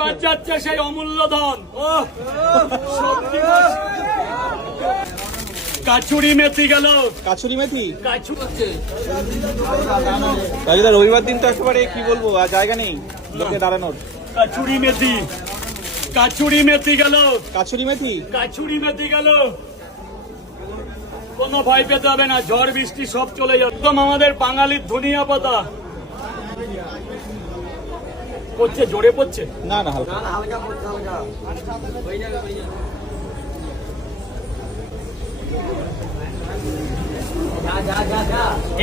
এইবার যাচ্ছে সেই অমূল্য ধন। ও কাছুরি মেথি গেল, কাছুরি মেথি। কাছু হচ্ছে রাজুদা রবিবার দিন তো একেবারে কি বলবো, আর জায়গা নেই লোকে দাঁড়ানোর। কাছুরি মেথি, কাছুরি মেথি গেল, কাছুরি মেথি। কাছুরি মেথি গেল। কোনো ভয় পেতে হবে না, ঝড় বৃষ্টি সব চলে যাবে। একদম আমাদের বাঙালির ধনিয়া পাতা পড়ছে, জোরে পড়ছে না না হালকা।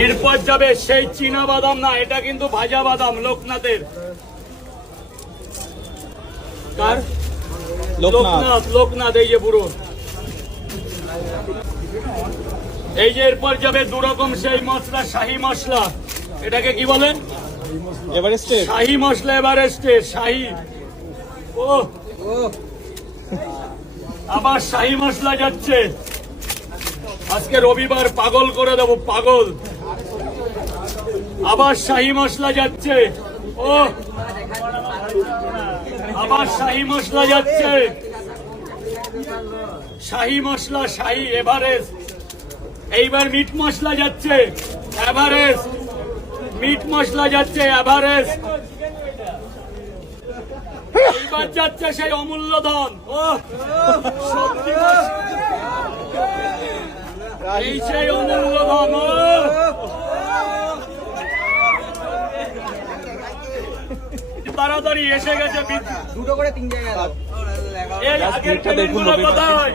এরপর যাবে সেই চীনা বাদাম, না এটা কিন্তু ভাজা বাদাম, লোকনাথের। কার? লোকনাথ, লোকনাথ। এই যে বুড়ো, এই যে এরপর যাবে দু রকম সেই মশলা, শাহী মশলা। এটাকে কি বলেন? এভারেস্টে শাহী মশলা, এভারেস্টের শাহী। ও আবার শাহী মশলা যাচ্ছে। আজকে রবিবার, পাগল করে দেবো, পাগল। আবার শাহী মশলা যাচ্ছে। ও আবার শাহী মশলা যাচ্ছে, শাহী মশলা, শাহী এভারেস্ট। এইবার মিট মশলা যাচ্ছে, এভারেস্ট। মিট মশলা যাচ্ছে, এভারেস্ট। এইবার যাচ্ছে সেই অমূল্য ধন। ও সবজি এই সেই অমূল্য ধন। ও তাড়াতাড়ি এসে গেছে, দুটো করে 3 জায়গায় দাও। এই আগের পেমেন্টগুলো কোথায়?